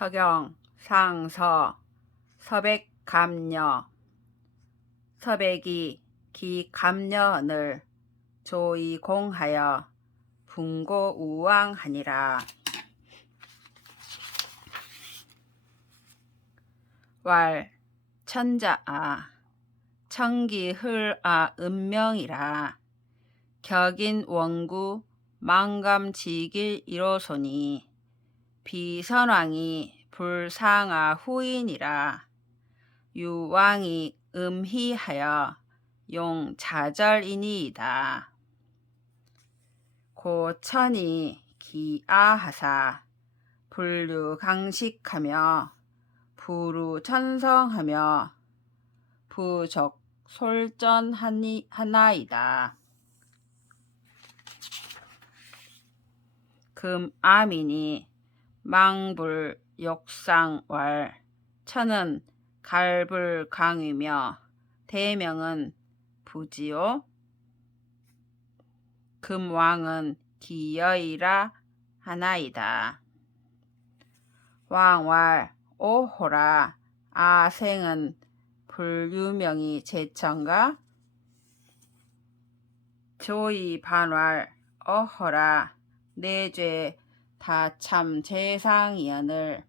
서경, 상서, 서백감녀, 서백이 기감녀을 조이공하여 분고우왕하니라. 왈 천자아 청기흘아 은명이라 격인 원구 망감지길 이로소니 비선왕이 불상아 후인이라 유왕이 음희하여 용 자절이니이다. 고천이 기아하사 불류강식하며 부루천성하며 부적 솔전하니 하나이다. 금아민이 망불 욕상왈 천은 갈불강이며 대명은 부지요. 금왕은 기여이라 하나이다. 왕왈 오호라 아생은 불유명이 제천가 조이 반왈 어허라 내죄 다 참 재상이언을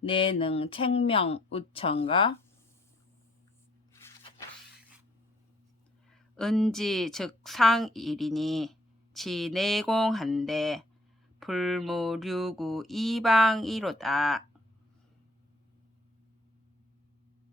내능 책명 우천가. 은지 즉 상일이니. 지내공한데. 불무류구 이방이로다.